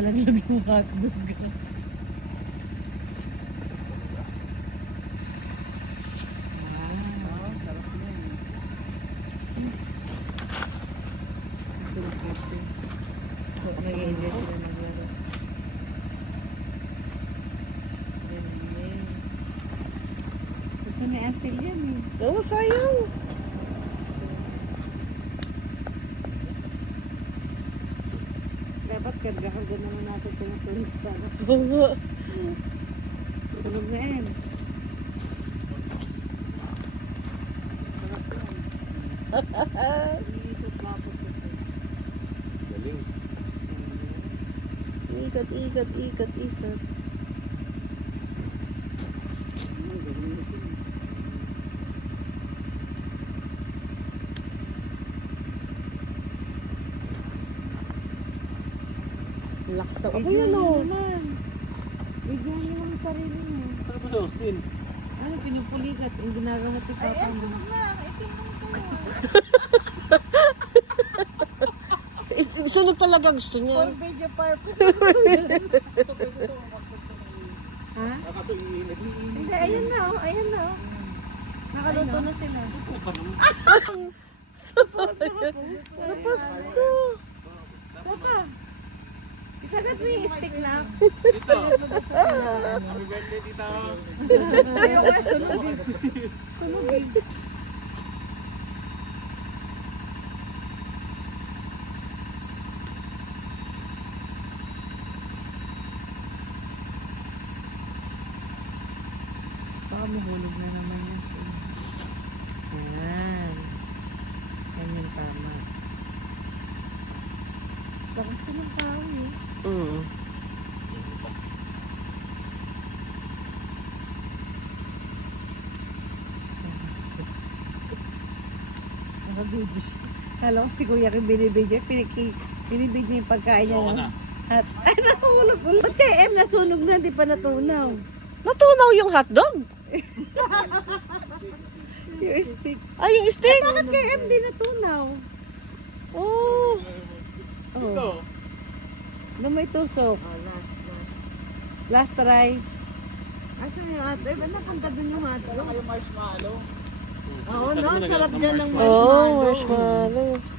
Nalaglag yung hotdog. Sarap yan. Nag-enjoy sila maglaro. Gusto ni Ansel yan eh. Oo, sayang. Dapat karga-karga naman natin tumutulis pa. Oo nga. Sunog na yan. Galing. Ikot, ikot, ikot, ikot. Lakas na. Ako yan o. Bigyan mo ang sarili mo. Saan ba si Austin? Ano, pinupulikat. Yung ginagamot ni Papa mo. Sunog talaga gusto niya. For video purpose. Ha? Kaso iinit. Hindi, ayan na oh. Ayan na oh. Nakaluto na sila. Tapos ko. Sopa. Isagat mo yung stick na. Dito. Happy birthday, tita. Ayaw ka, sunugin. Sunugin. Baka mahulog na naman yan. Ayan. Yan yung tama. Bakas na ng tao eh. Mm. Nakabibig. Kala ko si Kuya yung binibigyan. Binibigyan yung pagkain niya. Oo no? na. At ano, hulog-hulog. Ba't kay M nasunog na, di pa natunaw? Natunaw yung hotdog. Yung stick. Ay, yung stick. Bakit kay M di natunaw? Oh. Dito. Na may tusok. Last try. Asan yung hotdog? Ba't napunta dun yung hotdog? Kayo marshmallow. Oo, no? Sarap dyan ng Oh, marshmallow. marshmallow.